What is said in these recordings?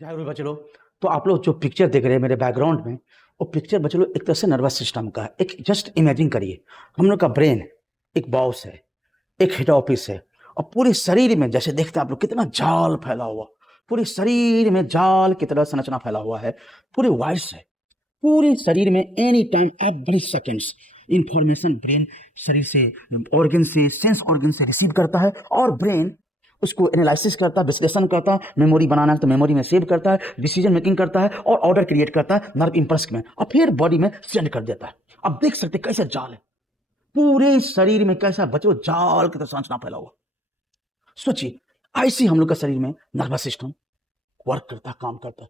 जाहिर बच्चे लोग, तो आप लोग जो पिक्चर देख रहे हैं मेरे बैकग्राउंड में, वो पिक्चर बच्चे लोग एक तरह से नर्वस सिस्टम का है। एक जस्ट इमेजिन करिए, हम लोग का ब्रेन एक बॉस है, एक हेड ऑफिस है, और पूरे शरीर में जैसे देखते हैं आप लोग कितना जाल फैला हुआ, पूरे शरीर में जाल की तरह संरचना फैला हुआ है, पूरे वायर्स है पूरे शरीर में। Any time every seconds information brain शरीर से, ऑर्गन से, सेंस ऑर्गन से रिसीव करता है, और ब्रेन उसको एनालिसिस करता है, विश्लेषण करता है, मेमोरी बनाना है तो मेमोरी में सेव करता है, डिसीजन मेकिंग करता है, और ऑर्डर क्रिएट करता है नर्व इंपल्स में, और फिर बॉडी में सेंड कर देता है। अब देख सकते कैसे जाल है पूरे शरीर में, कैसा बच्चों जाल की तरह संरचना फैला हुआ। सोचिए, ऐसे हम लोग का शरीर में नर्वस सिस्टम वर्क करता है, काम करता है।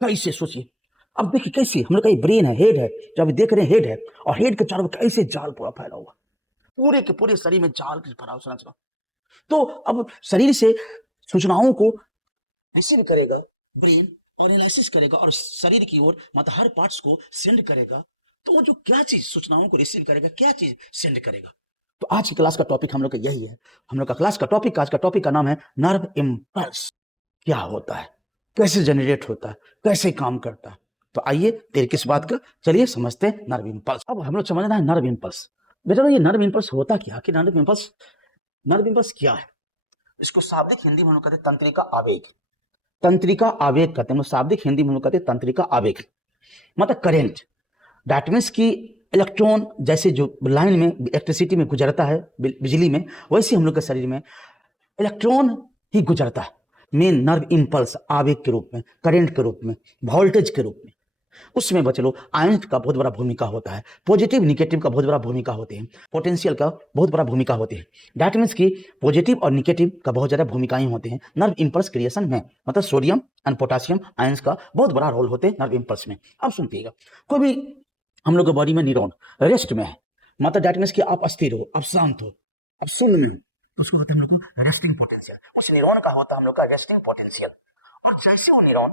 कैसे सोचिए, अब देखिए कैसे हम लोग का ये ब्रेन है, हेड है, जो अभी देख रहे हैं हेड है, और हेड के चारों कैसे जाल पूरा फैला हुआ, पूरे के पूरे शरीर में जाल की भरा हुआ संरचना। तो अब शरीर से सूचनाओं को रिसीव करेगा ब्रेन, और एनालिसिस करेगा, और शरीर की ओर मतलब हर पार्ट्स को सेंड करेगा। तो वो जो क्या चीज सूचनाओं को रिसीव करेगा, क्या चीज सेंड करेगा। तो आज की क्लास का टॉपिक हम लोग का यही है। हम लोग का क्लास का टॉपिक, आज का टॉपिक का नाम है नर्व इम्पल्स। क्या होता है, कैसे जनरेट होता है, कैसे काम करता है। तो आइए देर किस बात का, चलिए समझते हैं नर्व इम्पल्स। अब हम लोग समझना है नर्व इम्पल्स। बेटा ये नर्व इम्पल्स होता क्या, कि नर्व इम्पल्स क्या है। इसको शाब्दिक हिंदी में हम लोग कहते हैं तंत्रिका आवेग। तंत्रिका आवेग कहते हैं हम लोग, शाब्दिक हिंदी में हम लोग कहते हैं तंत्रिका आवेग, मतलब करेंट। दैट मीन्स कि इलेक्ट्रॉन जैसे जो लाइन में इलेक्ट्रिसिटी में गुजरता है, बिजली में, वैसे हम लोग के शरीर में इलेक्ट्रॉन ही गुजरता है। मेन नर्व इंपल्स आवेग के रूप में, करंट के रूप में, वोल्टेज के रूप में। उसमें बच्चे लोग आयंस का बहुत बड़ा भूमिका होता है, पॉजिटिव निगेटिव का बहुत बड़ा भूमिका होते हैं, पोटेंशियल का बहुत बड़ा भूमिका होती है। दैट मीन्स कि पॉजिटिव और निगेटिव का बहुत ज्यादा भूमिकाएं होते हैं नर्व इंपल्स क्रिएशन में। मतलब सोडियम एंड पोटासियम आयंस का बहुत बड़ा रोल होते हैं नर्व इंपल्स में। अब सुनिएगा, कोई भी हम लोग के बॉडी में न्यूरॉन रेस्ट में है, मतलब दैट मीन्स कि आप अस्थिर हो, आप शांत हो, आप शून्य में हो, तो उसको होता है हम लोग को रेस्टिंग पोटेंशियल। उस न्यूरॉन का होता है हम लोग का रेस्टिंग पोटेंशियल। और जैसे वो न्यूरॉन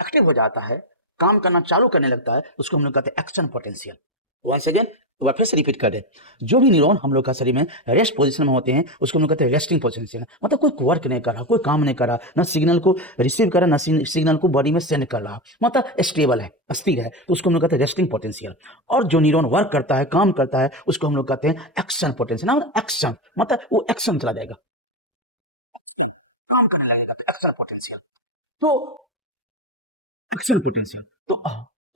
एक्टिव हो जाता है, काम करना चालू करने लगता है, उसको हम लोग कहते हैं एक्शन पोटेंशियल। वंस अगेन एक बार फिर से रिपीट कर दे, जो भी न्यूरॉन हम लोग का शरीर में रेस्ट पोजीशन में होते हैं, उसको हम लोग कहते हैं रेस्टिंग पोटेंशियल। मतलब कोई वर्क नहीं कर रहा, कोई काम नहीं कर रहा, ना सिग्नल को रिसीव कर रहा, ना सिग्नल को बॉडी में सेंड कर रहा, मतलब स्टेबल है, अस्थिर है, तो उसको हम लोग कहते हैं रेस्टिंग पोटेंशियल। और जो न्यूरॉन वर्क करता है, काम करता है, उसको हम लोग कहते हैं एक्शन पोटेंशियल। ना एक्शन मतलब वो एक्शन चला जाएगा, काम करने लगेगा, एक्शन पोटेंशियल। तो एक्शन पोटेंशियल,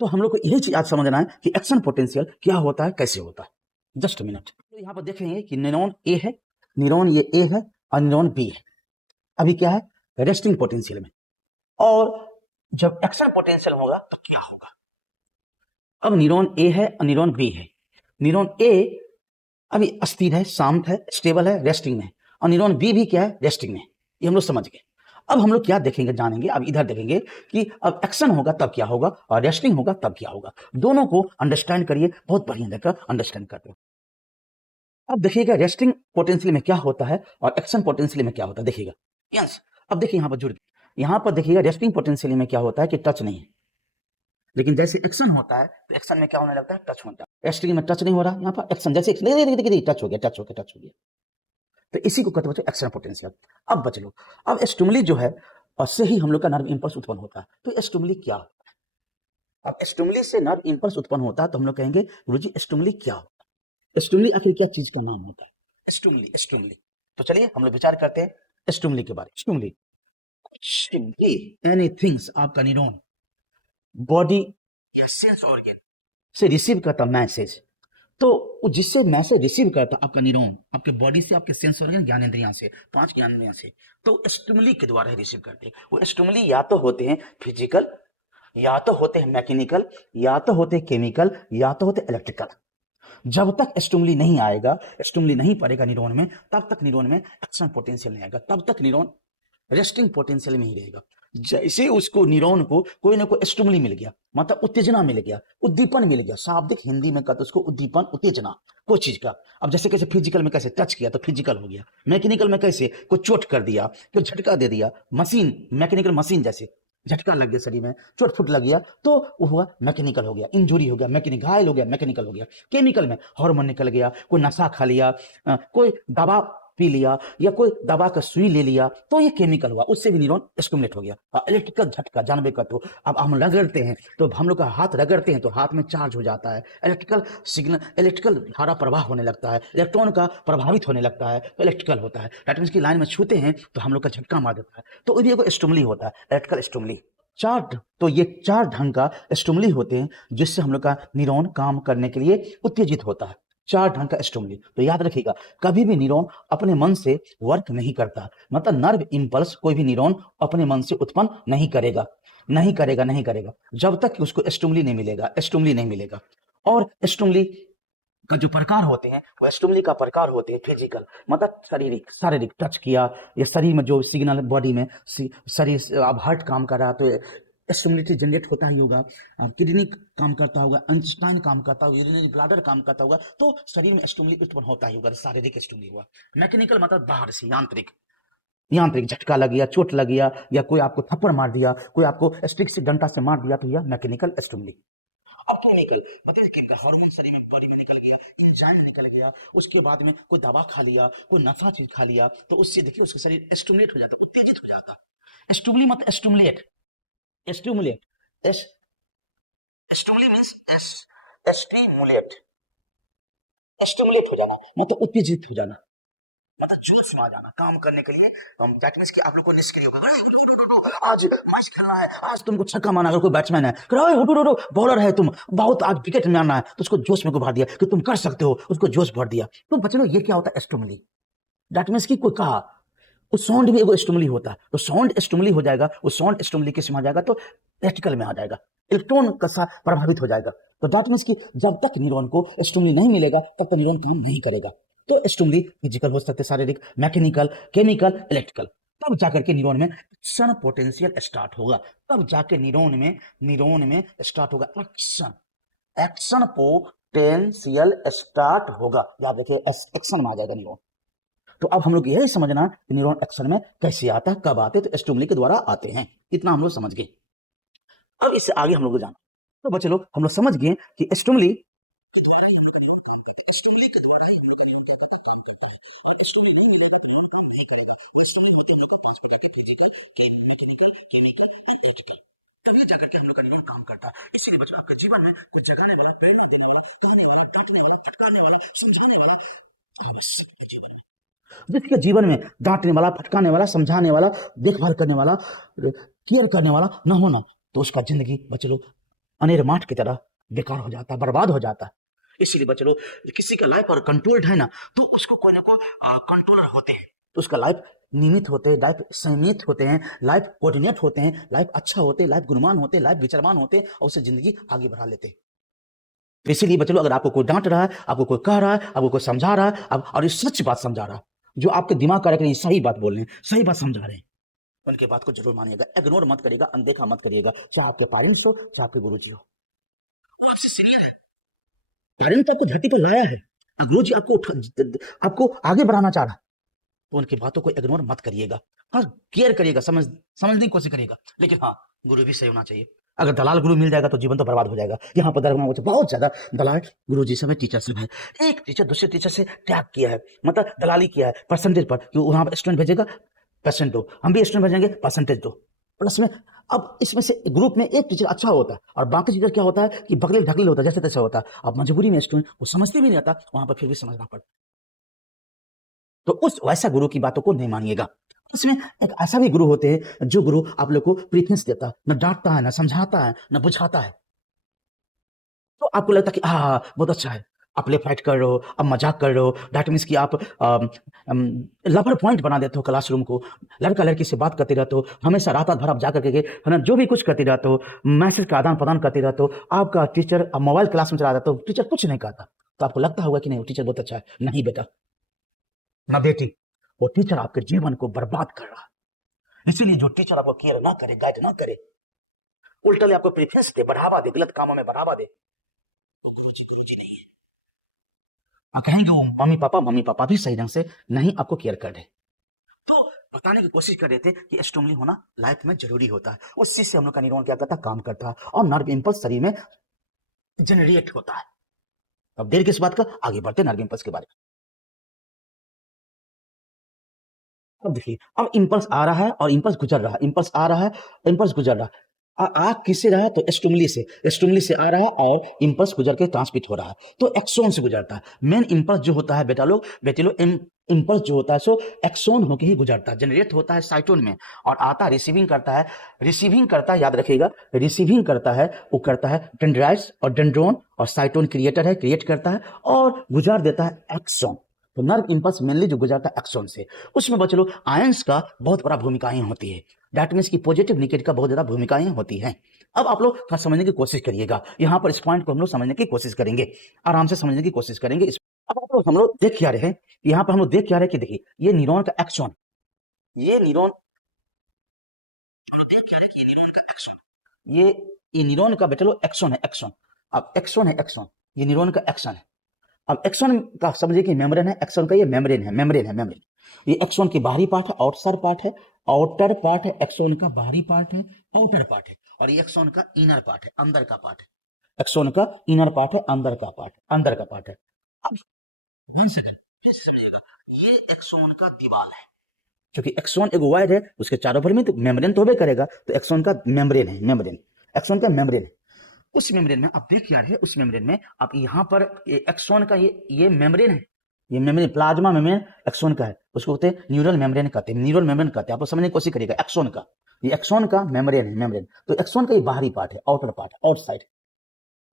तो हम लोग को यही चीज आज समझना है कि एक्शन पोटेंशियल क्या होता है, कैसे होता है। जस्ट मिनट, तो यहाँ पर देखेंगे कि न्यूरॉन ए है, न्यूरॉन ये ए है, और न्यूरॉन बी है। अभी क्या है, रेस्टिंग पोटेंशियल में। और जब एक्शन पोटेंशियल होगा तो क्या होगा। अब न्यूरॉन ए है और न्यूरॉन बी है। न्यूरॉन ए अभी अस्थिर है, शांत है, स्टेबल है, रेस्टिंग में, और न्यूरॉन बी भी क्या है, रेस्टिंग में। ये हम लोग समझ गए। अब हम लोग क्या देखेंगे, जानेंगे, अब इधर देखेंगे कि अब एक्शन होगा तब क्या होगा, और रेस्टिंग होगा तब क्या होगा। दोनों को अंडरस्टैंड करिए, बहुत बढ़िया लेकर अंडरस्टैंड करते हो। अब देखिएगा रेस्टिंग पोटेंशियल में क्या होता है और एक्शन पोटेंशियल में क्या होता है, देखिएगा। यस, अब देखिए यहाँ पर जुड़ गए। यहाँ पर देखिएगा रेस्टिंग पोटेंशियल में क्या होता है कि टच नहीं है, लेकिन जैसे एक्शन होता है तो एक्शन में क्या होने लगता है, टच होता है। रेस्टिंग में टच नहीं हो रहा, यहाँ पर एक्शन जैसे टच हो गया, टच हो गया, टच हो गया। तो इसी को कहते हैं एक्शन पोटेंशियल। अब बच लो, अब स्टिमुली जो है, और से ही हम लोग का नर्व इंपल्स उत्पन्न होता है। तो स्टिमुली क्या होता है, अब स्टिमुली से नर्व इंपल्स उत्पन्न होता है, तो हम लोग कहेंगे गुरुजी स्टिमुली क्या होता है, स्टिमुली आखिर क्या चीज का नाम होता है, स्टिमुली स्टिमुली। तो चलिए हम लोग विचार करते हैं स्टिमुली के बारे में। स्टिमुली कुछ भी, एनीथिंग्स, आपका न्यूरॉन बॉडी या सेंस ऑर्गन से रिसीव करता मैसेज, तो जिससे मैसेज रिसीव करता आपका न्यूरॉन, आपके बॉडी से, आपके सेंस ऑर्गन, ज्ञानेंद्रियां से, 5 ज्ञानेंद्रियां से, तो स्टिमुली के द्वारा ही रिसीव करते हैं। वो स्टिमुली या तो होते हैं फिजिकल, या तो होते हैं मैकेनिकल, या तो होते हैं केमिकल, या तो होते हैं इलेक्ट्रिकल। जब तक स्टिमुली नहीं आएगा, स्टिमुली नहीं पड़ेगा न्यूरॉन में, तब तक न्यूरॉन में एक्शन पोटेंशियल नहीं आएगा, तब तक न्यूरॉन रेस्टिंग पोटेंशियल में ही रहेगा। जैसे उसको न्यूरॉन को कोई ना कोई स्टिमुली मिल गया, मतलब उत्तेजना मिल गया, उद्दीपन मिल गया, शाब्दिक हिंदी में कहते उसको उद्दीपन, उत्तेजना कोई चीज का। अब जैसे कैसे फिजिकल में कैसे टच किया तो फिजिकल हो गया, मैकेनिकल में कैसे कोई चोट कर दिया, कोई झटका दे दिया, मशीन, मैकेनिकल मशीन जैसे झटका लग गया शरीर में, चोट फुट लग गया, तो वो हुआ मैकेनिकल हो गया, इंजुरी हो गया, मैकेनिकल घायल हो गया, मैकेनिकल हो गया। केमिकल में हार्मोन निकल गया, कोई नशा खा लिया, कोई दवा पी लिया या कोई दवा का सुई ले लिया तो ये केमिकल हुआ, उससे भी न्यूरॉन स्टिमुलेट हो गया। इलेक्ट्रिकल झटका जानबे का, तो अब हम रगड़ते हैं तो हम लोग का हाथ रगड़ते हैं तो हाथ में चार्ज हो जाता है, इलेक्ट्रिकल सिग्नल, इलेक्ट्रिकल धारा प्रवाह होने लगता है, इलेक्ट्रॉन का प्रभावित होने लगता है तो इलेक्ट्रिकल होता है। दैट मीन्स की लाइन में छूते हैं तो हम लोग का झटका मार देता है, तो ये एक स्टिमुली होता है, इलेक्ट्रिकल स्टिमुली। तो ये 4 ढंग का स्टिमुली होते हैं जिससे हम लोग का न्यूरॉन काम करने के लिए उत्तेजित होता है। 4 ढंग का स्टिमुली। तो याद रखिएगा, कभी भी न्यूरॉन अपने मन से वर्क नहीं करता, मतलब नर्व इंपल्स कोई भी न्यूरॉन अपने मन से उत्पन्न नहीं करेगा, जब तक कि उसको स्टिमुली नहीं मिलेगा। और स्टिमुली का जो प्रकार होते हैं, वो स्टिमुली का प्रकार होते हैं फिजिकल, मतलब शारीरिक टच किया, या शरीर में जो सिग्नल बॉडी में शरीर, अब हार्ट काम कर रहा है तो स्टिमुलेटरी जनरेट होता ही होगा, किडनी काम करता होगा, इंटेस्टाइन काम करता होगा, यूरिनरी ब्लैडर काम करता होगा, तो शरीर में स्टिमुली उत्पन्न होता ही होगा, शारीरिक स्टिमुली हुआ। मैकेनिकल मतलब बाहर से, यांत्रिक झटका लग गया, चोट लग गया, या कोई आपको थप्पड़ मार दिया, कोई आपको स्टिक से डंडा से मार दिया, तो यह मैकेनिकल स्टिमुली। अब केमिकल मतलब केमिकल हार्मोन शरीर में बॉडी में निकल गया, एंजाइम निकल गया, उसके बाद में कोई दवा खा लिया, कोई नशा चीज खा लिया, तो उससे देखिए उसका शरीर स्टिमुलेट हो जाता है, उत्तेजित हो जाता है। स्टिमुली मतलब stimulate S stimuli means stimulate हो जाना, मतलब उत्तेजित हो जाना, मतलब जोश में आ जाना काम करने के लिए। दैट मींस कि आप लोग को निष्क्रिय होगा, आज मैच खेलना है, आज तुमको छक्का मारना, अगर कोई बैट्समैन है, उठो बॉलर है तुम, बहुत आज विकेट मारना है, तो उसको जोश में भर दिया कि तुम कर सकते हो, उसको जोश भर दिया। तो बच्चों ये क्या होता है स्टिमुली। दैट मींस कि कोई कहा, उस साउंड भी एगो स्टिमुली होता है, तो साउंड स्टिमुली हो जाएगा, वो साउंड स्टिमुली किस में आ जाएगा, तो इलेक्ट्रिकल में आ जाएगा, इलेक्ट्रॉन का प्रभावित हो जाएगा। तो दैट मींस कि जब तक न्यूरॉन को स्टिमुली नहीं मिलेगा तब तक न्यूरॉन काम नहीं करेगा। तो स्टिमुली फिजिकल हो सकते, शारीरिक, मैकेनिकल, केमिकल, इलेक्ट्रिकल। तब जाकर के न्यूरॉन में एक्शन पोटेंशियल स्टार्ट होगा, तब जाके न्यूरॉन में स्टार्ट होगा एक्शन पोटेंशियल स्टार्ट होगा। याद रखिए एक्शन में आ जाएगा न्यूरॉन। तो अब हम लोग यही समझना कि न्यूरॉन एक्शन में कैसे आता है, कब आते हैं, तो स्टिमुली के द्वारा आते हैं। इतना हम लोग समझ गए। अब इससे आगे हम लोग जाना, तो बच्चे लोग हम लोग समझ गए कि स्टिमुली तभी जाकर के हम लोग का न्यूरॉन काम करता है। इसीलिए बच्चों आपके जीवन में कुछ जगाने वाला, प्रेरणा देने वाला, कहने वाला, डांटने वाला, फटकारने वाला, समझाने वाला आवश्यक है जीवन में। जिसके जीवन में डांटने वाला, फटकाने वाला, समझाने वाला, देखभाल करने वाला, केयर करने वाला न होना, तो उसका जिंदगी बच्चे लोग अनेर माठ की तरह बेकार हो जाता है, बर्बाद हो जाता है। इसीलिए बच्चे लोग किसी का लाइफ और कंट्रोल्ड है ना, तो उसको कोई ना कोई कंट्रोलर होते हैं, तो उसका लाइफ नियमित होते हैं, लाइफ संयमित होते हैं, लाइफ कोऑर्डिनेट होते हैं, लाइफ अच्छा होते हैं, लाइफ गुणवान होते हैं, लाइफ विचारवान होते हैं, और उससे जिंदगी आगे बढ़ा लेते हैं। तो इसीलिए बच्चे लोग, अगर आपको कोई डांट रहा है, आपको कोई कह रहा है, आपको कोई समझा रहा है, और ये सच बात समझा रहा है, जो आपके दिमाग का रख रहे हैं, सही बात बोल रहे हैं, सही बात समझा रहे हैं, उनके बात को जरूर मानिएगा, इग्नोर मत करिएगा, अनदेखा मत करिएगा, चाहे आपके पेरेंट्स हो, चाहे आपके गुरुजी हो। आपसे सीनियर है, पेरेंट्स आपको धरती पर लाया है, गुरुजी आपको आगे बढ़ाना चाह रहा है, तो उनकी बातों को इग्नोर मत करिएगा। हाँ, केयर करिएगा, समझने की कोशिश करिएगा, लेकिन हाँ, गुरु भी सही होना चाहिए। अगर दलाल गुरु मिल जाएगा तो जीवन तो बर्बाद हो जाएगा। यहाँ पर दरगाह में बहुत ज्यादा दलाल गुरु जी सब है, टीचर सब है। एक टीचर दूसरे टीचर से त्याग किया है, मतलब दलाली किया है परसेंटेज पर, कि वहां पर स्टूडेंट भेजेगा परसेंट दो, हम भी स्टूडेंट भेजेंगे परसेंटेज दो प्लस में। अब इसमें से ग्रुप में एक टीचर अच्छा होता है और बाकी टीचर क्या होता है कि बगलेल ढकलेल होता है, जैसे तैसे होता है। अब मजबूरी में स्टूडेंट वो समझते भी नहीं आता, वहां पर फिर भी समझना पड़ता। तो उस वैसा गुरु की बातों को नहीं मानिएगा। उसमें एक ऐसा भी गुरु होते हैं जो गुरु आप लोग को प्रीफरेंस देता है, न डांटता है, न समझाता है, न बुझाता है, तो आपको लगता है कि हाँ बहुत अच्छा है, आप ले फाइट कर रहे हो, अब मजाक कर रहे हो, दैट मीन्स कि आप लवर पॉइंट बना देते हो क्लासरूम को, लड़का लड़की से बात करते रहते हो, हमेशा रात भर आप जा करके है ना, जो भी कुछ करते रहते हो, मैसेज का आदान प्रदान करते रहते हो, आपका टीचर मोबाइल क्लास में चला जाता हो, टीचर कुछ नहीं कहता, तो आपको लगता होगा कि नहीं वो टीचर बहुत अच्छा है। नहीं बेटा, ना बेटी, वो टीचर आपके जीवन को बर्बाद कर रहा है। इसीलिए जो टीचर आपको केयर ना करे, गाइड ना करे, उल्टा आपको प्रेफरेंस दे, बढ़ावा दे, गलत कामों में बढ़ावा दे, वो गुरुजी नहीं है। आप कहेंगे वो मम्मी पापा भी सही ढंग से नहीं आपको केयर कर रहे। तो बताने की कोशिश कर रहे थे कि स्ट्रांगली होना लाइफ में जरूरी होता है, उस चीज से हम लोग का न्यूरॉन क्या करता है, काम करता है, और नर्व इंपल्स शरीर में जनरेट होता है। अब देर किस बात का, आगे बढ़ते नर्व इंपल्स के बारे में। अब देखिए, अब इम्पल्स आ रहा है और इम्पल्स गुजर रहा है, इम्पल्स आ रहा है, इम्पल्स गुजर रहा है। आ किससे रहा है? तो स्टिमुली से आ रहा है और इम्पल्स गुजर के ट्रांसमिट हो रहा है, तो एक्सोन से गुजरता है। मेन इम्पल्स जो होता है बेटे लोग इम्पल्स जो होता है सो एक्सोन होके ही गुजरता है, जनरेट होता है साइटोन में और आता है रिसीविंग करता है, याद रखिएगा, रिसीविंग करता है, वो करता है डेंड्राइट्स और डेंड्रोन और साइटोन क्रिएटर है, क्रिएट करता है और गुजार देता है एक्सोन। तो नर्व इम्पल्स मेनली जो गुजरता है एक्सोन से, उसमें बच्चों लोग आयंस का बहुत बड़ा भूमिकाएं होती है, दैट मीन्स की पॉजिटिव निगेटिव का बहुत ज्यादा भूमिकाएं होती हैं। अब आप लोग थोड़ा समझने की कोशिश करिएगा, यहाँ पर इस पॉइंट को हम लोग समझने की कोशिश करेंगे, आराम से समझने की कोशिश करेंगे। अब आप लोग हम लोग देख क्या रहे हैं, यहाँ पर हम लोग देख क्या रहे हैं कि देखिए ये न्यूरॉन का एक्सोन, ये न्यूरॉन ये ये न्यूरॉन का बेटा लोग एक्सोन है, एक्सोन। अब एक्सोन है, एक्सोन, ये न्यूरॉन का एक्सोन है। अब एक्सोन का समझिए कि मेम्ब्रेन है, एक्सोन का ये मेम्ब्रेन। ये एक्सोन की बाहरी पार्ट है, आउटर पार्ट है, एक्सोन का बाहरी पार्ट है, आउटर पार्ट है, और ये एक्सोन का इनर पार्ट है, अंदर का पार्ट है। एक्सोन का इनर पार्ट है, अंदर का पार्ट है। अब 1 सेकंड ये एक्सोन का दीवाल है, क्योंकि एक्सोन एक वायर है, उसके चारों पर में तो मेम्ब्रेन तो होबे करेगा, तो एक्सोन का मेम्ब्रेन है, एक्सोन का मेम्ब्रेन है। उस मेम्ब्रेन में आप देख क्या है, उस मेम्ब्रेन में आप यहाँ पर एक्सोन का ये मेम्ब्रेन है, ये मेम्ब्रेन प्लाज्मा मेम्ब्रेन एक्सोन का है, उसको कहते हैं न्यूरल मेम्ब्रेन कहते हैं। आप लोग समझने की कोशिश करिएगा, एक्सोन का ये एक्सोन का मेम्ब्रेन है, तो एक्सोन का ये बाहरी पार्ट है, आउटर पार्ट है, आउटसाइड,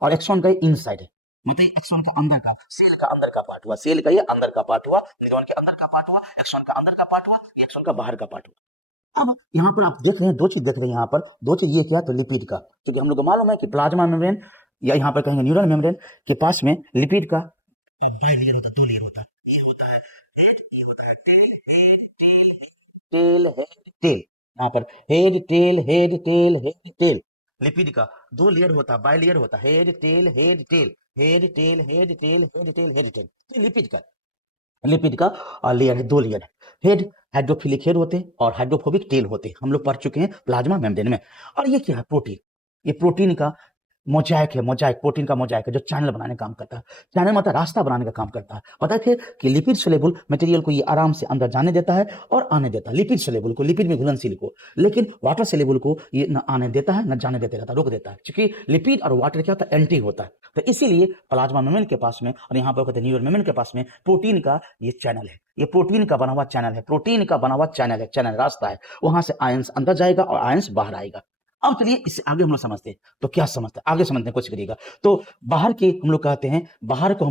और एक्सोन का ये इनसाइड है, मतलब एक्सोन का अंदर का, सेल का अंदर का पार्ट हुआ, सेल का ये अंदर का पार्ट हुआ, न्यूरॉन के अंदर का पार्ट हुआ, एक्सोन का अंदर का पार्ट हुआ, एक्सोन का बाहर का पार्ट हुआ। अब यहाँ पर आप देख रहे हैं, दो चीज देख रहे हैं यहाँ पर, दो चीज, ये क्या, तो लिपिड का, क्योंकि हम लोग को मालूम है कि प्लाज्मा मेम्ब्रेन या यहाँ पर कहेंगे न्यूरल मेम्ब्रेन के पास में लिपिड का बाइलेयर होता है, दो लेयर होता है, ये होता है हेड, ये होता है टेल, टेल, यहाँ पर हेड टेल, लिपिड का दो लेयर होता है, बाइलेयर होता है, हेड टेल, तो लिपिड का लेयर है, दो लेयर है। हेड हाइड्रोफिलिक हेड होते हैं और हाइड्रोफोबिक टेल होते हैं, हम लोग पढ़ चुके हैं प्लाज्मा मेम्ब्रेन में। और ये क्या है, प्रोटीन, ये प्रोटीन का मोजाइक है, प्रोटीन का मोजाइक है, जो चैनल बनाने का काम करता है, चैनल मतलब रास्ता बनाने का काम करता है। पता थे कि लिपिड सोलेबल मटेरियल को ये आराम से अंदर जाने देता है और आने देता है, लिपिड सोलेबल को, लिपिड में घुलनशील को, लेकिन वाटर सोलेबल को ये न आने देता है न जाने देते रहता, रोक देता है, क्योंकि लिपिड और वाटर क्या होता है, एंटी होता है। तो इसीलिए प्लाज्मा मेम्ब्रेन के पास में और यहाँ पर कहते हैं न्यूरल मेम्ब्रेन के पास में प्रोटीन का ये चैनल है, ये प्रोटीन का बना हुआ चैनल है, चैनल रास्ता है, वहां से आयंस अंदर जाएगा और आयंस बाहर आएगा। अब चलिए इससे आगे हम लोग समझते हैं, तो क्या समझते हैं, आगे समझने की कोशिश करिएगा। तो बाहर के हम लोग कहते हैं, बाहर के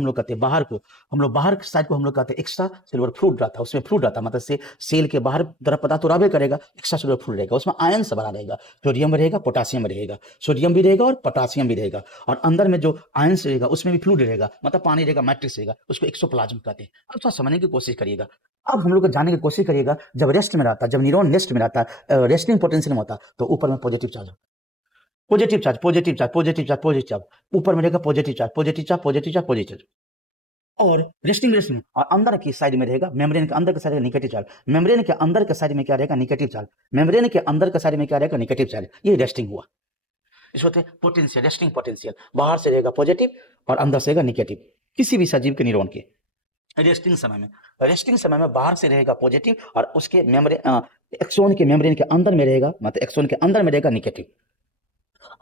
साइड को हम लोग कहते हैं एक्स्ट्रा सेलुलर फ्लूइड रहता है, उसमें फ्लूइड रहता है, मतलब से सेल के बाहर तरफ पदार्थ तो रहबे करेगा, एक्स्ट्रा सेलुलर फ्लूइड रहेगा, उसमें आयंस भरा रहेगा, सोडियम रहेगा, पोटासियम रहेगा, सोडियम भी रहेगा और पोटासियम भी रहेगा, और अंदर में जो आयंस रहेगा उसमें भी फ्लूइड रहेगा, मतलब पानी रहेगा, मैट्रिक्स रहेगा, उसको एक्सोप्लाज्म कहते हैं। अब थोड़ा समझने की कोशिश करिएगा। अब हम लोग को जानने की कोशिश करिएगा, जब रेस्ट में रहता है, जब न्यूरॉन रेस्ट में रहता है, रेस्टिंग पोटेंशियल में होता है, तो ऊपर में पॉजिटिव चार्ज, ऊपर में रहेगा पॉजिटिव चार्ज, और रेस्टिंग में और अंदर की साइड में रहेगा, मेम्ब्रेन के अंदर के साइड में नेगेटिव चार्ज, मेम्ब्रेन के अंदर के साइड में क्या रहेगा, नेगेटिव चार्ज, मेम्ब्रेन के अंदर के साइड में क्या रहेगा, नेगेटिव चार्ज, ये रेस्टिंग हुआ। इसको कहते हैं पोटेंशियल, रेस्टिंग पोटेंशियल, बाहर से रहेगा पॉजिटिव और अंदर से रहेगा नेगेटिव, किसी भी सजीव के न्यूरॉन के रेस्टिंग समय में बाहर से रहेगा पॉजिटिव और उसके मेम्ब्रेन एक्सोन के मेम्ब्रेन के अंदर में रहेगा, मतलब एक्सोन के अंदर में रहेगा नेगेटिव।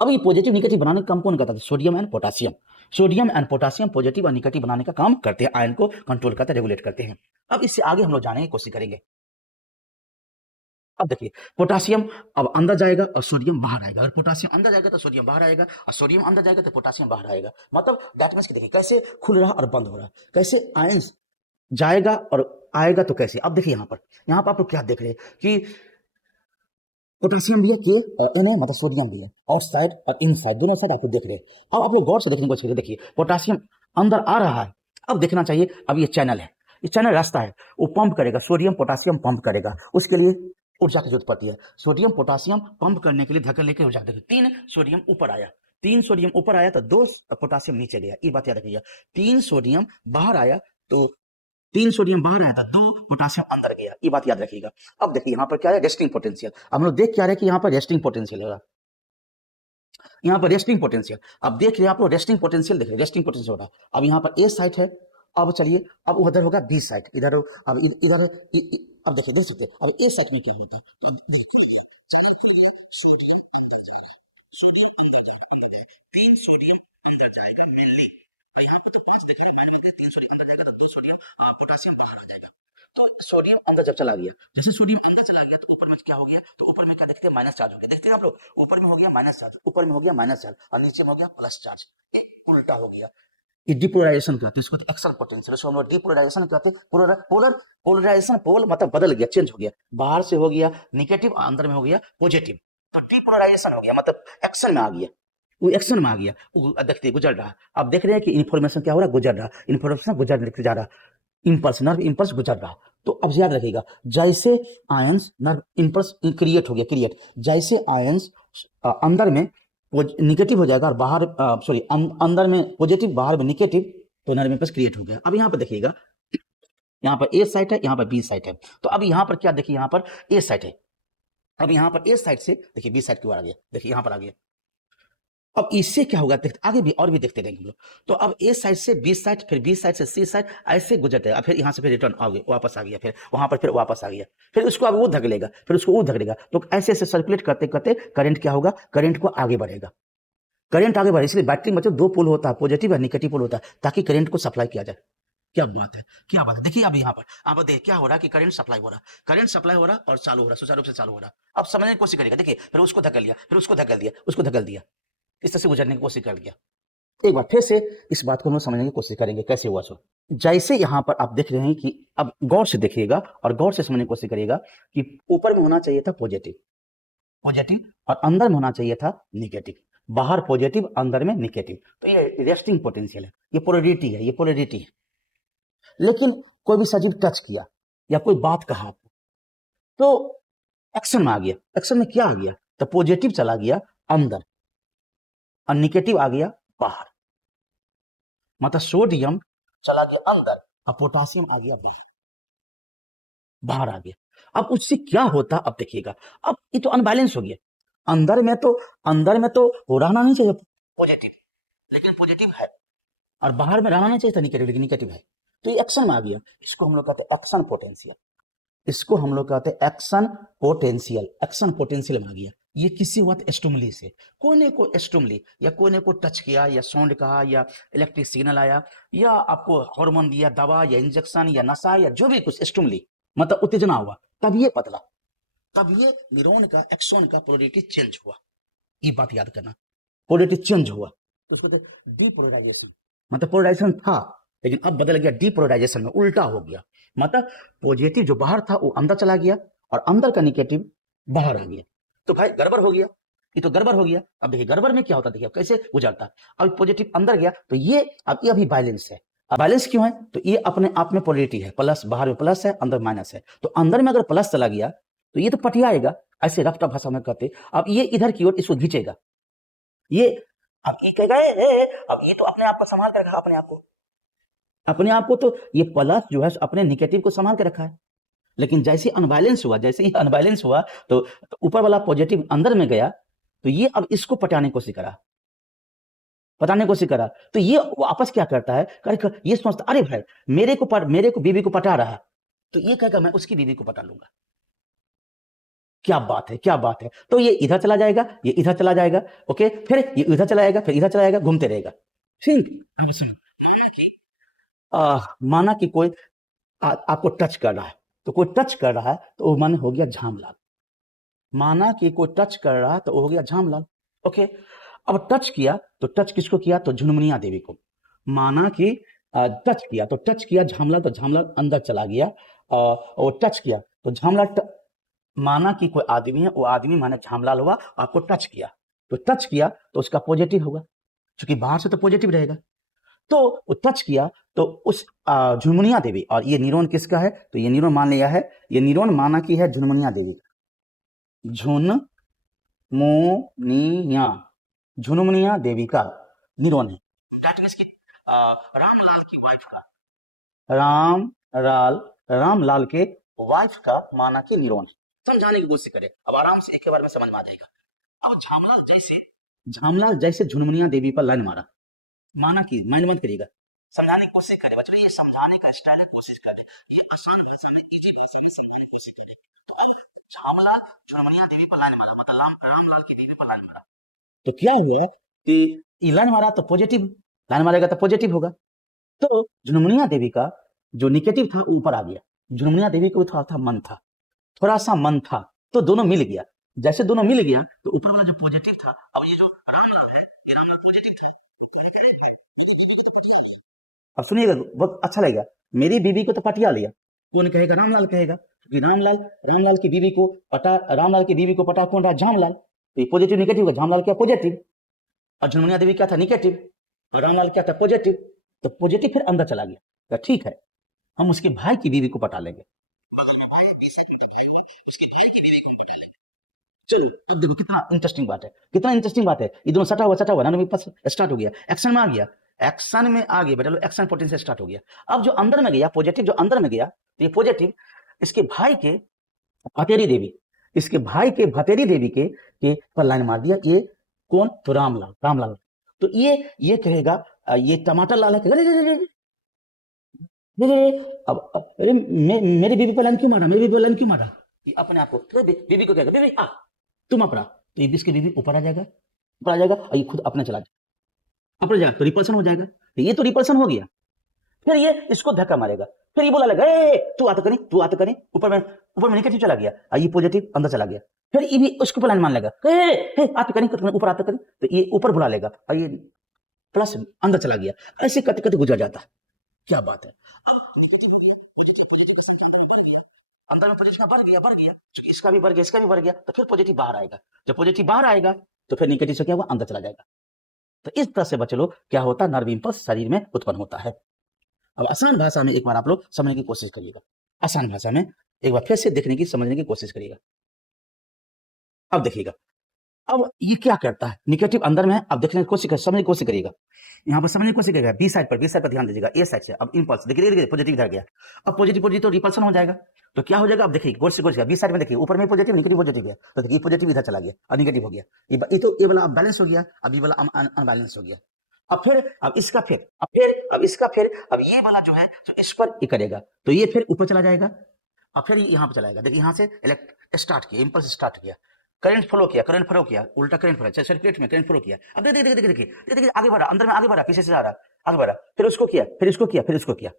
अब ये पॉजिटिव निगेटिव बनाने का काम कौन करता है, सोडियम एंड पोटासियम पॉजिटिव और निगेटिव बनाने का काम करते हैं, आयन को कंट्रोल करते हैं, रेगुलेट करते हैं। अब इससे आगे हम लोग जाने की कोशिश करेंगे। अब देखिए, पोटासियम अब अंदर जाएगा और सोडियम बाहर आएगा, अगर पोटासियम अंदर जाएगा तो सोडियम बाहर आएगा, और सोडियम अंदर जाएगा तो पोटासियम बाहर आएगा, मतलब दैट मींस कि देखिए कैसे खुल रहा और बंद हो रहा, कैसे आयंस जाएगा और आएगा, तो कैसे। अब देखिए यहाँ पर आप लोग क्या देख रहे हैं कि पोटेशियम भी है, के और एन है, मतलब सोडियम भी है, आउटसाइड और इनसाइड दोनों साइड आप लोग देख रहे हैं। अब आप लोग गौर से देखने की कोशिश करिए, देखिए पोटेशियम अंदर आ रहा है, अब देखना चाहिए, अब ये चैनल है, ये चैनल रास्ता है, वो पंप करेगा, सोडियम पोटेशियम पंप करेगा, उसके लिए ऊर्जा की जरूरत पड़ती है, सोडियम पोटेशियम पंप करने के लिए धक्का लेकर ऊर्जा देखिए, 3 सोडियम ऊपर आया तो 2 पोटेशियम नीचे गया, ये बात याद रखिएगा, 3 सोडियम बाहर आया तो 3 सोडियम बाहर आया था, 2 पोटेशियम अंदर गया, ये बात याद रखिएगा। अब देखिए यहाँ पर क्या है, रेस्टिंग पोटेंशियल, हम लोग देख क्या रहे हैं कि यहाँ पर रेस्टिंग पोटेंशियल है, यहाँ पर रेस्टिंग पोटेंशियल, अब देख रहे हैं आप लोग, रेस्टिंग पोटेंशियल देख रहे हैं, रेस्टिंग पोटेंशियल हो रहा है। अब यहाँ पर ए साइट है अब चलिए, अब उधर होगा बी साइड, इधर अब इधर अब देखिए, देख सकते हैं अब ए साइड में क्या होता है। तो अब तीन सोडियम अंदर जाएगा मेनली, और यहाँ पे तो पांच दिखाई मान लेते हैं, तीन सोडियम अंदर जाएगा तो दो सोडियम पोटासियम बाहर आ जाएगा। तो सोडियम अंदर जब चला गया, जैसे सोडियम अंदर चला गया तो ऊपर में क्या हो गया, तो ऊपर में क्या देखते हैं, माइनस चार्ज हो गया। देखते हैं आप लोग, ऊपर में हो गया माइनस चार्ज, ऊपर में हो गया माइनस चार्ज, और नीचे में हो गया प्लस चार्ज, एक उल्टा हो गया। ये डिपोलराइजेशन कहते हैं, इसको एक्सल पोटेंशियल, इसको हम लोग डिपोलराइजेशन कहते हैं। पोलर पोलर पोलराइजेशन, पोल मतलब बदल गया, चेंज हो गया, बाहर से हो गया नेगेटिव, अंदर में हो गया पॉजिटिव। तो डिपोलराइजेशन हो गया, मतलब एक्शन में आ गया, वो एक्शन में आ गया, वो देखते गुजर रहा। अब देख रहे हैं कि इन्फॉर्मेशन क्या हो रहा, गुजर रहा, इन्फॉर्मेशन गुजर जा रहा, इंपल्स, नर्व इंपल्स गुजर रहा। तो अब याद रखिएगा, जैसे आयंस, नर्व इंपल्स क्रिएट हो गया, क्रिएट, जैसे आयंस अंदर में निगेटिव हो जाएगा और बाहर सॉरी अंदर में पॉजिटिव, बाहर में निगेटिव, तो नर्व इंपल्स क्रिएट हो गया। अब यहाँ पर देखिएगा, यहाँ पर ए साइट है, यहाँ पर बी साइट है। तो अब यहाँ पर क्या देखिए, यहाँ पर ए साइट है, अब यहाँ पर ए साइड से देखिए बी साइड की ओर आ गया, देखिए यहाँ पर आ गया। अब इससे क्या होगा, देखते आगे भी और भी देखते रहेंगे हम लोग। तो अब ए साइड से बी साइड, फिर बी साइड से सी साइड, ऐसे गुजरते हैं, फिर यहाँ से फिर रिटर्न आ गया, वापस आ गया, फिर वहां पर फिर वापस आ गया, फिर उसको अब वो धकेलेगा, फिर उसको वो धकेलेगा। तो ऐसे ऐसे सर्कुलेट करते करते करंट क्या होगा, करंट को आगे बढ़ेगा, करंट आगे बढ़े। इसलिए बैटरी में मतलब दो पोल होता है, पॉजिटिव और निगेटिव पोल होता है, ताकि करंट को सप्लाई किया जाए। क्या बात है, क्या बात है। देखिए अब यहाँ पर आप देखिए क्या हो रहा है कि करंट सप्लाई हो रहा है, करंट सप्लाई हो रहा है और चालू हो रहा है, सुचारू रूप से चालू हो रहा है। अब समझने की कोशिश करेगा, देखिए फिर उसको धकेल दिया, फिर उसको धकेल दिया, उसको धकेल दिया, इस तरह से गुजरने की कोशिश कर लिया। एक बार फिर से इस बात को हम लोग समझने की कोशिश करेंगे कैसे हुआ सो। जैसे यहाँ पर आप देख रहे हैं कि अब गौर से देखिएगा और गौर से समझने की कोशिश करिएगा कि ऊपर में होना चाहिए था पॉजिटिव, पॉजिटिव, और अंदर में होना चाहिए था निगेटिव, बाहर पॉजिटिव अंदर में निगेटिव। तो ये रेस्टिंग पोटेंशियल है, ये पोलैरिटी है, ये पोलैरिटी है। लेकिन कोई भी सजीव टच किया या कोई बात कहा तो एक्शन में आ गया, एक्शन में क्या आ गया, तो पॉजिटिव चला गया अंदर और निगेटिव आ गया बाहर, मतलब सोडियम चला गया अंदर और पोटासियम आ गया बाहर, बाहर आ गया। अब उससे क्या होता, अब देखिएगा, अब ये तो अनबैलेंस हो गया। अंदर में तो, अंदर में तो रहना नहीं चाहिए पॉजिटिव, लेकिन पॉजिटिव है, और बाहर में रहना नहीं चाहिए था निगेटिव, लेकिन निगेटिव है। तो ये एक्शन में आ गया, इसको हम लोग कहते हैं एक्शन पोटेंशियल, इसको हम लोग कहते हैं एक्शन पोटेंशियल, एक्शन पोटेंशियल में आ गया। ये किसी वक्त स्टुमली से, कोई ने को स्टुमली, या कोई ने को टच किया, या साउंड कहा, या इलेक्ट्रिक सिग्नल आया, या आपको हार्मोन दिया, दवा या इंजेक्शन या नशा या जो भी कुछ स्टुमली, मतलब उत्तेजना हुआ, तब ये बदला, तब ये न्यूरॉन का एक्सॉन का पोलैरिटी चेंज हुआ। ये बात याद करना, पोलैरिटी चेंज हुआ, तो उसको डीपोलराइजेशन, मतलब पोलराइजेशन था लेकिन अब बदल गया डीपोलराइजेशन में, उल्टा हो गया। मतलब पॉजिटिव जो बाहर था वो अंदर चला गया और अंदर का निगेटिव बाहर आ गया। तो भाई गड़बड़ हो गया, ये तो गड़बड़ हो गया। अब देखिए गड़बड़ में क्या होता, देखिए कैसे गुजरता। अब पॉजिटिव अंदर गया तो ये अब ये अभी बैलेंस है। अब बैलेंस क्यों है, तो ये अपने आप में पोलैरिटी है, प्लस, बाहर में प्लस है, अंदर माइनस है। तो अंदर में अगर प्लस चला गया तो ये तो पटियाएगा, ऐसे रफ टफ भाषा में कहते। अब ये इधर की ओर इसको खींचेगा, ये अब ये कहेगा अब ये तो अपने आप को संभाल कर रखा, अपने आप को, अपने आप को, तो ये प्लस जो है अपने निगेटिव को संभाल के रखा है। लेकिन जैसे अनबैलेंस हुआ, जैसे ही अनबैलेंस हुआ तो ऊपर वाला पॉजिटिव अंदर में गया, तो ये अब इसको पटाने की कोशिश करा, पटाने की कोशिश करा। तो ये वापस क्या करता है, ये सोचता अरे भाई मेरे को बीवी को पटा रहा है, तो ये कहेगा मैं उसकी बीवी को पटा लूंगा। क्या बात है, क्या बात है। तो ये इधर चला जाएगा, ये इधर चला जाएगा, ओके, फिर ये इधर चला जाएगा, फिर इधर चला जाएगा, घूमते रहेगा। ठीक, अब सुनो, माना कि कोई आपको टच कर रहा है, तो कोई टच कर रहा है तो वो माने हो गया झामलाल। माना कि कोई टच कर रहा है तो वो हो गया झामलाल, ओके। अब टच किया तो टच किसको किया, तो झुनमुनिया देवी को। माना कि टच किया तो टच किया झामलाल, तो झामलाल अंदर चला गया, और टच किया तो झामलाल माना कि कोई आदमी है, वो आदमी माने झामलाल हुआ, आपको टच किया, तो टच किया तो उसका पॉजिटिव होगा, क्योंकि बाहर से तो पॉजिटिव रहेगा। तो वो टच किया तो उस झुनमुनिया देवी, और ये न्यूरॉन किसका है, तो ये न्यूरॉन मान लिया है, ये न्यूरॉन माना की है झुनमुनिया देवी, झुनमुनिया देवी का न्यूरॉन है। दैट मींस कि रामलाल की वाइफ का, रामलाल के वाइफ का माना की न्यूरॉन है। समझाने की कोशिश करें, अब आराम से एक के बारे में समझ में आ जाएगा। अब झामलाल जैसे झुनमुनिया देवी पर लाइन मारा, माना कि माइंड मत करिएगा, समझाने की कोशिश करें बच्चों, ये समझाने का स्टाइल है, कोशिश करें ये आसान भाषा में, इजी भाषा में समझाने की कोशिश करें। तो झामलाल झुनमुनिया देवी पर लाइन मारा, मतलब रामलाल की देवी पर लाइन मारा, तो क्या हुआ कि ये लाइन मारा तो पॉजिटिव, लाइन मारेगा तो पॉजिटिव होगा। तो झुनमुनिया देवी का जो निगेटिव था वो ऊपर आ गया, झुनमुनिया देवी को थोड़ा था मन था, थोड़ा सा मन था, तो दोनों मिल गया। जैसे दोनों मिल गया तो ऊपर वाला जो पॉजिटिव था, अब ये जो रामलाल है, ये रामलाल पॉजिटिव था। अब सुनिएगा बहुत अच्छा लगेगा, मेरी बीवी को तो पटिया लिया, कौन कहेगा? रामलाल कहेगा, क्योंकि रामलाल रामलाल की बीवी को पटा, रामलाल की बीवी को पटा कौन रहा? झामलाल। तो ये पॉजिटिव निगेटिव का, झामलाल क्या पॉजिटिव और झुनमुनिया देवी क्या था? निगेटिव, और रामलाल क्या था? पॉजिटिव। तो पॉजिटिव फिर अंदर चला गया, तो ठीक है हम उसके भाई की बीवी को पटा लेंगे, चलो अब देखो कितना इंटरेस्टिंग बात है, कितना इंटरेस्टिंग बात है, ये दोनों सटा हुआ ना, स्टार्ट हो गया, एक्शन में आ गया, एक्शन में आ गया बेटा, लो एक्शन पोटेंशियल स्टार्ट हो गया। अब जो अंदर में गया पॉजिटिव, जो अंदर में गया, तो ये पॉजिटिव इसके भाई के भतेरी देवी, इसके भाई के भतेरी देवी के पर लाइन मार दिया, ये कौन? तो रामलाल, रामलाल। तो ये कहेगा ये टमाटर लाल है, कहेगा "अरे, अरे, अरे, अरे, अरे मेरी बीवी पर लाइन क्यों मारा, मेरी बीवी पर लाइन क्यों मारा?" ये अपने आप को, तो बीवी को कहेगा बीवी आ तुम अपना, तो ये इसकी बीवी ऊपर आ जाएगा, ऊपर आ जाएगा, और ये खुद अपने चला जाएगा, अपने जाएगा, तो रिपल्सन हो जाएगा, तो ये तो रिपल्सन हो गया। फिर ये इसको धक्का मारेगा, फिर ये बोला लगा ए तू आता करें, तू आता करें, ऊपर में निगेटिव चला गया, और ये पॉजिटिव अंदर चला गया, फिर ये भी उसको प्लान मान लेगा ए आता करें, ऊपर आता करें, तो ये ऊपर बुला लेगा, और ये प्लस अंदर चला गया, ऐसे करते करते गुजर जाता है। क्या बात है, अब नेगेटिव हो गया, पॉजिटिव पॉजिटिव का संख्या बढ़ गया, अंदर में पॉजिटिव का बढ़ गया, क्योंकि इसका भी बढ़ गया, इसका भी बढ़ गया, तो फिर पॉजिटिव बाहर आएगा, जब पॉजिटिव बाहर आएगा तो फिर नेगेटिव से क्या हुआ? अंदर चला जाएगा। तो इस तरह से बच्चे लोग क्या होता है, नर्व इंपल्स शरीर में उत्पन्न होता है। अब आसान भाषा में एक बार आप लोग समझने की कोशिश करिएगा, आसान भाषा में एक बार फिर से देखने की, समझने की कोशिश करिएगा। अब देखिएगा, अब ये क्या करता है, निगेटिव अंदर में है, अब देखने की कोशिश कर, समझने की कोशिश करिएगा, यहाँ पर समझने की कोशिश करिएगा, बी साइड पर ध्यान दीजिएगा, ए साइड से अब इंपल्स देखिए, देखिए पॉजिटिव इधर गया, अब पॉजिटिव पॉजिटिव तो रिपल्सन हो जाएगा, तो क्या हो जाएगा? अब देखिए गौर से बी साइड में देखिए, ऊपर में पॉजिटिव निगेटिव पॉजिटिव है, तो देखिए पॉजिटिव इधर चला गया और निगेटिव हो गया, ये तो ये वाला अब बैलेंस हो गया, अब ये वाला अनबैलेंस हो गया। अब फिर अब इसका फिर अब इसका फिर अब ये वाला जो है तो इस पर ये करेगा, तो ये फिर ऊपर चला जाएगा, और फिर यहाँ पे चलाएगा, देखिए यहाँ से स्टार्ट किया, इंपल्स स्टार्ट किया, करंट फ्लो किया, उल्टा करंट फ्लो, सर्किट में करंट फ्लो किया, अब देखिए देखिए देखिए देखिए देखिए आगे बढ़ा, अंदर में आगे बढ़ा, पीछे से जा रहा, आगे बढ़ा, फिर उसको किया, फिर इसको किया, फिर उसको किया।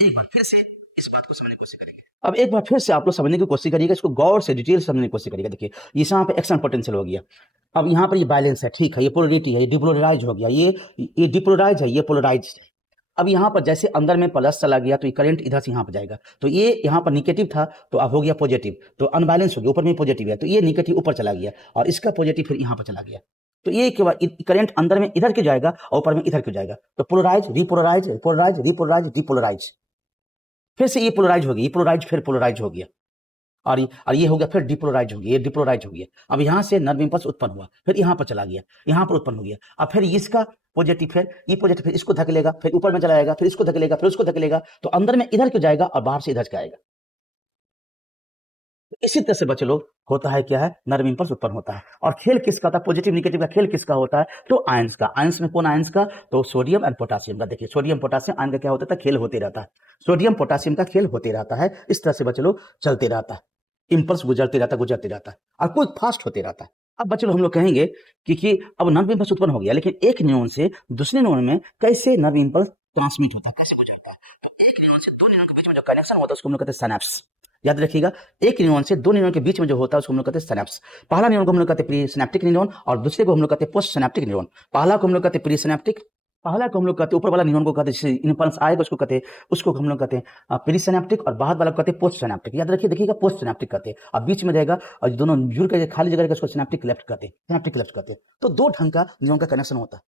एक बार फिर से इस बात को समझने की कोशिश करेंगे, अब एक बार फिर से आप लोग समझने की कोशिश करिएगा, इसको गौर से डिटेल समझने की कोशिश करिएगा। देखिए ये यहाँ पे एक्शन पोटेंशियल हो गया, अब यहाँ पर ये बैलेंस है, ठीक है, ये पोलरिटी है, ये डिपोलराइज हो गया, ये डिपोलराइज है, ये पोलराइज है। अब यहाँ पर जैसे अंदर में प्लस चला गया तो ये करंट इधर से यहाँ पर जाएगा, तो ये यहाँ पर निगेटिव था तो अब हो गया पॉजिटिव, तो अनबैलेंस हो गया, ऊपर में पॉजिटिव है तो ये निगेटिव ऊपर चला गया, और इसका पॉजिटिव फिर यहाँ पर चला गया, तो ये के बाद करंट अंदर में इधर क्यों जाएगा और ऊपर में इधर क्यों जाएगा? तो polarize repolarize, polarize repolarize depolarize, फिर से ये पोलराइज हो गया, ये पोलराइज फिर पोलराइज हो गया, और ये हो गया फिर डिपोलराइज हो गया, ये डिपोलराइज हो गया। अब यहाँ से नर्व इंपल्स उत्पन्न हुआ, फिर यहाँ पर चला गया, यहाँ पर उत्पन्न हो गया, अब फिर इसका पॉजिटिव, फिर ये पॉजिटिव, फिर इसको धकेलेगा, फिर ऊपर में चला जाएगा, फिर इसको धकेलेगा, फिर उसको धकेलेगा, तो अंदर में इधर क्यों जाएगा और बाहर से इधर क्या आएगा? तो इसी तरह से बच्चे लोग होता है क्या है, नर्व इंपल्स उत्पन्न होता है। और खेल किसका था, पॉजिटिव निगेटिव का खेल किसका होता है? तो आयंस का। आयंस में कौन आयंस का? तो सोडियम एंड पोटासियम का। देखिए सोडियम पोटासियम आयन का क्या होता था, खेल होते रहता है, सोडियम पोटासियम का खेल होते रहता है, इस तरह से बच्चे लोग चलते रहता है, इंपल्स गुजरते रहता है और कोई फास्ट होते रहता है। अब बच्चे लोग हम लोग कहेंगे कि अब नर्व इंपल्स उत्पन्न हो गया, लेकिन एक न्यूरॉन से दूसरे न्यूरॉन में कैसे नर्व इंपल्स ट्रांसमिट होता है, कैसे गुजरता है? तो एक न्यूरॉन से दो न्यूरॉन के बीच में जो कनेक्शन होता है उसको हम लोग कहते हैं सिनेप्स। याद रखिएगा, एक न्यूरॉन से दो न्यूरॉन के बीच में जो होता है उसको हम लोग कहते हैं सिनेप्स। पहला न्यूरॉन को हम लोग कहते हैं प्री सिनेप्टिक न्यूरॉन और दूसरे को हम लोग कहते हैं पोस्ट सिनेप्टिक न्यूरॉन। पहला को हम लोग कहते हैं प्री सिनेप्टिक, पहला को हम लोग कहते हैं ऊपर वाला न्यूरॉन को कहते हैं इंपल्स आएगा उसको हम लोग कहते हैं प्री सिनेप्टिक, और बाहर वाला को कहते हैं पोस्ट सिनेप्टिक। याद रखिए, देखिएगा पोस्ट सिनेप्टिक कहते हैं, और बीच में रहेगा और दोनों जुड़ करके खाली जगह उसको सिनेप्टिक लेफ्ट कहते हैं, सिनेप्टिक लेफ्ट कहते हैं। तो दो ढंग का न्यूरॉन का कनेक्शन होता है,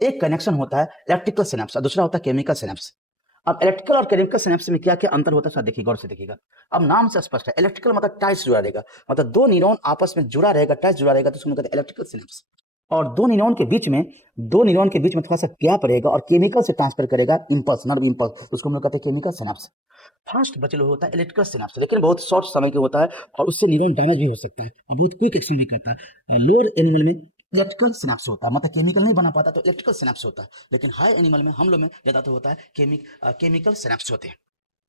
एक कनेक्शन होता है इलेक्ट्रिकल सिनेप्स और दूसरा होता है केमिकल सिनेप्स। अब इलेक्ट्रिकल और केमिकल सिनेप्स में क्या क्या अंतर होता है, देखिए गौर से देखिएगा। अब नाम से स्पष्ट है, इलेक्ट्रिकल मतलब टाइस जुड़ा रहेगा, मतलब दो न्यूरॉन आपस में जुड़ा रहेगा, टाइस जुड़ा रहेगा, तो उसको कहते हैं इलेक्ट्रिकल सिनेप्स। और दो न्यूरॉन के बीच में थोड़ा सा गैप रहेगा और केमिकल से ट्रांसफर करेगा इंपल्स, नर्व इंपल्स, उसको हम लोग कहते हैं केमिकल सिनेप्स। फास्ट बचे लोग होता है इलेक्ट्रिकल सिनेप्स, लेकिन बहुत शॉर्ट समय के होता है और उससे न्यूरॉन डैमेज भी हो सकता है और बहुत क्विक एक्शन भी करता है। लोअर एनिमल में इलेक्ट्रिकल सिनेप्स होता है, मतलब केमिकल नहीं बना पाता तो इलेक्ट्रिकल सिनेप्स होता है, लेकिन हाई एनिमल में, हम लोग में ज्यादातर होता है केमिकल सिनेप्स होते हैं।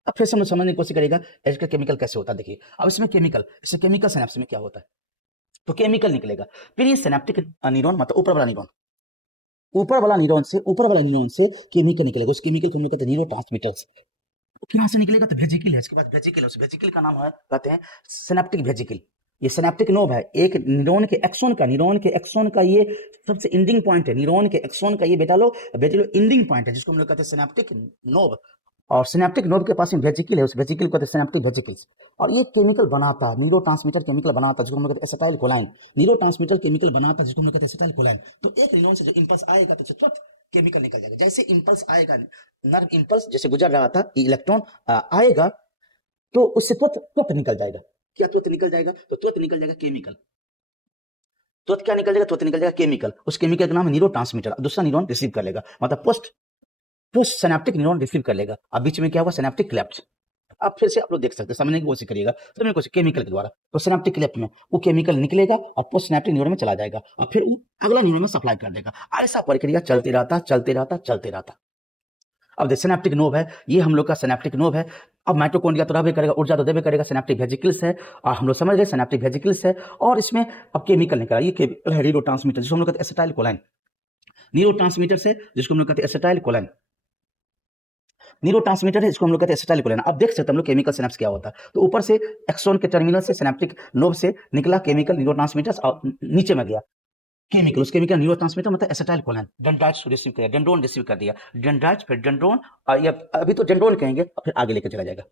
अब फिर से हम लोग समझने की कोशिश करेगा इलेक्ट्रिकल केमिकल कैसे होता है। देखिए अब इसमें केमिकल सिनेप्स में क्या होता है, तो केमिकल निकलेगा, फिर ये सिनेप्टिक न्यूरॉन मतलब ऊपर वाला न्यूरॉन से केमिकल निकलेगा, उस केमिकल को हम लोग कहते हैं न्यूरोट्रांसमीटर्स। कहाँ से निकलेगा, तो वेजिकल है, इसके बाद वेजिकल है, उस वेजिकल का नाम है, कहते हैं सिनेप्टिक वेजिकल। ये सिनेप्टिक नोब है, एक न्यूरॉन के एक्सोन का ये सबसे एंडिंग पॉइंट है, न्यूरॉन के एक्सोन का ये बेटा लो एंडिंग पॉइंट है, जिसको हम लोग कहते हैं सिनेप्टिक नोब। और सिनेप्टिक नोब के पास में वेजिकल है, उस वेजिकल को कहते हैं सिनेप्टिक वेजिकल्स। और ये केमिकल बनाता है, न्यूरोट्रांसमीटर केमिकल बनाता है, जिसको हम लोग कहते हैं एसिटाइलकोलाइन। न्यूरोट्रांसमीटर केमिकल बनाता है, जिसको हम लोग कहते हैं एसिटाइलकोलाइन। तो एक न्यूरॉन से जो इंपल्स आएगा तो तुरंत केमिकल निकल जाएगा। जैसे इंपल्स आएगा, नर्व इंपल्स जैसे गुजर रहा था, इलेक्ट्रॉन आएगा तो उससे तुरंत निकल जाएगा। क्या तुरंत निकल जाएगा, तो तुरंत निकल जाएगा केमिकल। तुरंत क्या निकल जाएगा, तुरंत निकल जाएगा केमिकल। उस केमिकल का नाम है न्यूरोट्रांसमीटर। दूसरा न्यूरॉन रिसीव कर लेगा, मतलब पोस्ट सिनेप्टिक न्यूरॉन रिसीव कर लेगा। अब बीच में क्या होगा, सिनेप्टिक क्लेफ्ट। अब फिर से आप लोग देख सकते हैं, समझने की कोशिश करिएगा, समझने की कोशिश केमिकल के द्वारा। तो सिनेप्टिक क्लेफ्ट में वो केमिकल निकलेगा और पोस्ट सिनेप्टिक न्यूरॉन में चला जाएगा, और फिर वो अगला न्यूरॉन में सप्लाई कर देगा। ऐसा प्रक्रिया चलते रहता। अब देखिए सिनेप्टिक नोब है, ये हम लोग का सिनेप्टिक नोब है। अब माइटोकॉन्ड्रिया तो रहबे करेगा, ऊर्जा तो देबे करेगा, सिनेप्टिक वेजिकल्स है, और हम लोग समझ गए सिनेप्टिक वेजिकल्स है। और इसमें अब केमिकल निकला, ये न्यूरोट्रांसमीटर, जिसको हम लोग कहते हैं एसिटाइलकोलाइन। न्यूरोट्रांसमीटर से जिसको हम लोग कहते हैं एसिटाइलकोलाइन, न्यूरोट्रांसमीटर है, इसको हम लोग कहते हैं एसिटाइलकोलाइन। अब देख सकते हैं हम लोग केमिकल सिनेप्स क्या होता है। तो ऊपर से एक्सोन के टर्मिनल से सिनेप्टिक नोब से निकला केमिकल न्यूरोट्रांसमीटर्स, और नीचे में गया केमिकल, उस केमिकल न्यूरोट्रांसमीटर मतलब एसिटाइलकोलाइन। डेंड्राइट्स रिसीव किया, डेंड्रोन रिसीव कर दिया, डेंड्राइट्स फिर डेंड्रोन, और ये अभी तो डेंड्रोन कहेंगे और फिर आगे लेकर चला जाएगा।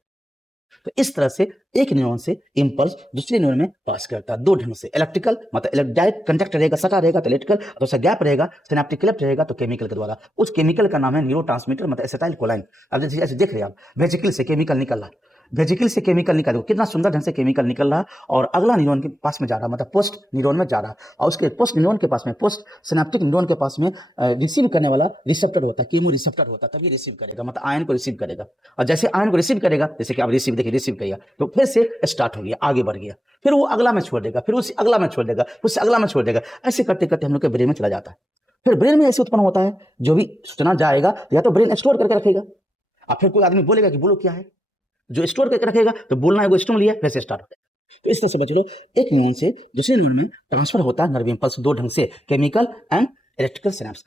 तो इस तरह से एक न्यूरॉन से इंपल्स दूसरे न्यूरॉन में पास करता है, दो ढंग से। इलेक्ट्रिकल मतलब डायरेक्ट कंडक्ट रहेगा, सटा रहेगा तो इलेक्ट्रिकल, तो उसका गैप रहेगा सिनेप्टिक क्लेफ्ट रहेगा तो केमिकल के द्वारा। उस केमिकल का नाम है न्यूरोट्रांसमीटर मतलब एसिटाइलकोलाइन। अब जैसे ऐसे देख रहे हैं आप, वेजिकल से केमिकल निकल रहा, वेजिकल से केमिकल निकल रहा, कितना सुंदर ढंग से केमिकल निकल रहा, और अगला न्यूरॉन के पास में जा रहा, मतलब पोस्ट न्यूरॉन में जा रहा, और उसके पोस्ट न्यूरॉन के पास में, पोस्ट सिनेप्टिक न्यूरॉन के पास में रिसीव करने वाला रिसेप्टर होता है, कीमो रिसेप्टर होता है, तभी रिसीव करेगा, मतलब आयन को रिसीव करेगा। और जैसे आयन को रिसीव करेगा, जैसे कि आप रिसीव देखिए, रिसीव किया तो फिर से स्टार्ट हो गया, आगे बढ़ गया, फिर वो अगला में छोड़ देगा, फिर उसी अगला में छोड़ देगा, उससे अगला में छोड़ देगा, ऐसे करते करते हम लोग के ब्रेन में चला जाता है। फिर ब्रेन में ऐसे उत्पन्न होता है, जो भी सूचना जाएगा या तो ब्रेन स्टोर करके रखेगा, और फिर कोई आदमी बोलेगा कि बोलो क्या है, जो स्टोर करके रखेगा तो बोलना है वो स्टोर लिया, फिर से स्टार्ट होता है। तो इस तरह से बच्चों एक न्यूरॉन से दूसरे न्यूरॉन में ट्रांसफर होता है नर्व इंपल्स, दो ढंग से, chemical and electrical synapse.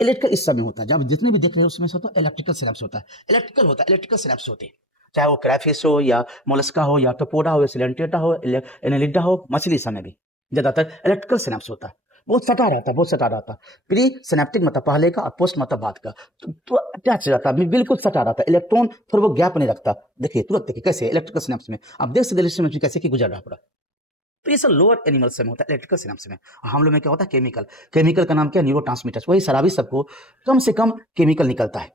Electrical इस समय होता है, जब जितने भी देख रहे हैं उसमें से होता है इलेक्ट्रिकल सिनेप्स होता है, इलेक्ट्रिकल सिनेप्स होते हैं, चाहे वो क्रैफिश हो या मोलस्का हो या टोपोडा हो या सिलेंटेटा हो, एनेलिडा हो, मछली समय भी ज्यादातर इलेक्ट्रिकल सिनेप्स होता है। बहुत सटा रहता है। प्री सिनेप्टिक मतलब पहले का और पोस्ट मतलब बाद का, तो अटैच रहता है, बिल्कुल सटा रहता है, इलेक्ट्रॉन फिर वो गैप नहीं रखता। देखिए तुरंत देखिए कैसे इलेक्ट्रिकल सिनेप्स में आप देख सकते हैं कैसे कि गुजर रहा पूरा। तो ये सब लोअर एनिमल्स में होता है, इलेक्ट्रिकल सिनेप्स में। हम लोग में क्या होता है, केमिकल का नाम क्या है, न्यूरोट्रांसमीटर्स। वही शराबी सबको कम से कम केमिकल निकलता है,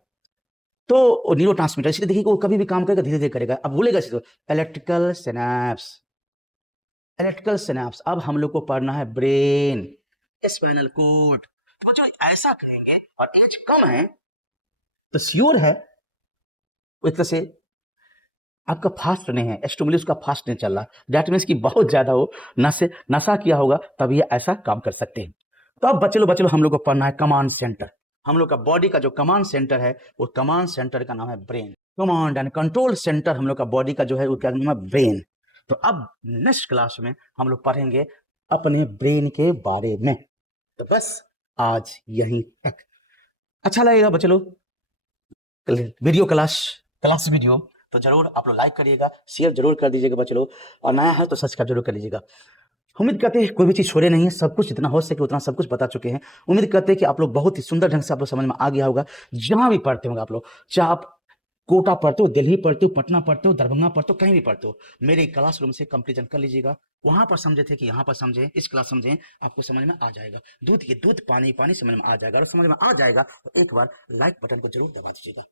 तो न्यूरोट्रांसमीटर, इसलिए देखिए वो कभी भी काम करेगा धीरे धीरे करेगा। अब भूलेगा तो इलेक्ट्रिकल सिनेप्स। अब हम लोग को पढ़ना है ब्रेन, स्पाइनल कॉर्ड। तो जो ऐसा कहेंगे और एज कम है तो श्योर है एक तरह से आपका फास्ट नहीं है, स्टिमुलस का फास्ट नहीं चल रहा, दैट मीन्स कि बहुत ज्यादा हो नशा किया होगा तब ये ऐसा काम कर सकते हैं। तो अब बच्चे लोग हम लोग को पढ़ना है कमांड सेंटर। हम लोग का बॉडी का जो कमांड सेंटर है, वो कमांड सेंटर का नाम है brain. Command and control centre हम लोग का बॉडी का जो है, उसका नाम है ब्रेन। तो अब नेक्स्ट क्लास में हम लोग पढ़ेंगे अपने ब्रेन के बारे में। तो बस आज यहीं तक। अच्छा लगेगा बच्चे लोग वीडियो क्लास वीडियो, तो जरूर आप लोग लाइक करिएगा, शेयर जरूर कर दीजिएगा बच्चे लोग, और नया है तो सब्सक्राइब जरूर कर लीजिएगा। उम्मीद करते हैं कोई भी चीज़ छोड़े नहीं है, सब कुछ जितना हो सके उतना सब कुछ बता चुके हैं। उम्मीद करते हैं कि आप लोग बहुत ही सुंदर ढंग से आप लोग समझ में आ गया होगा। जहां भी पढ़ते होंगे आप लोग, चाहे आप कोटा पढ़ते हो, दिल्ली पढ़ते हो, पटना पढ़ते हो, दरभंगा पढ़ते हो, कहीं भी पढ़ते हो, मेरे क्लासरूम से कंप्लीट कर लीजिएगा। वहां पर समझे थे कि यहाँ पर समझे, इस क्लास समझे, आपको समझ में आ जाएगा। दूध पानी समझ में आ जाएगा, और समझ में आ जाएगा तो एक बार लाइक बटन को जरूर दबा दीजिएगा।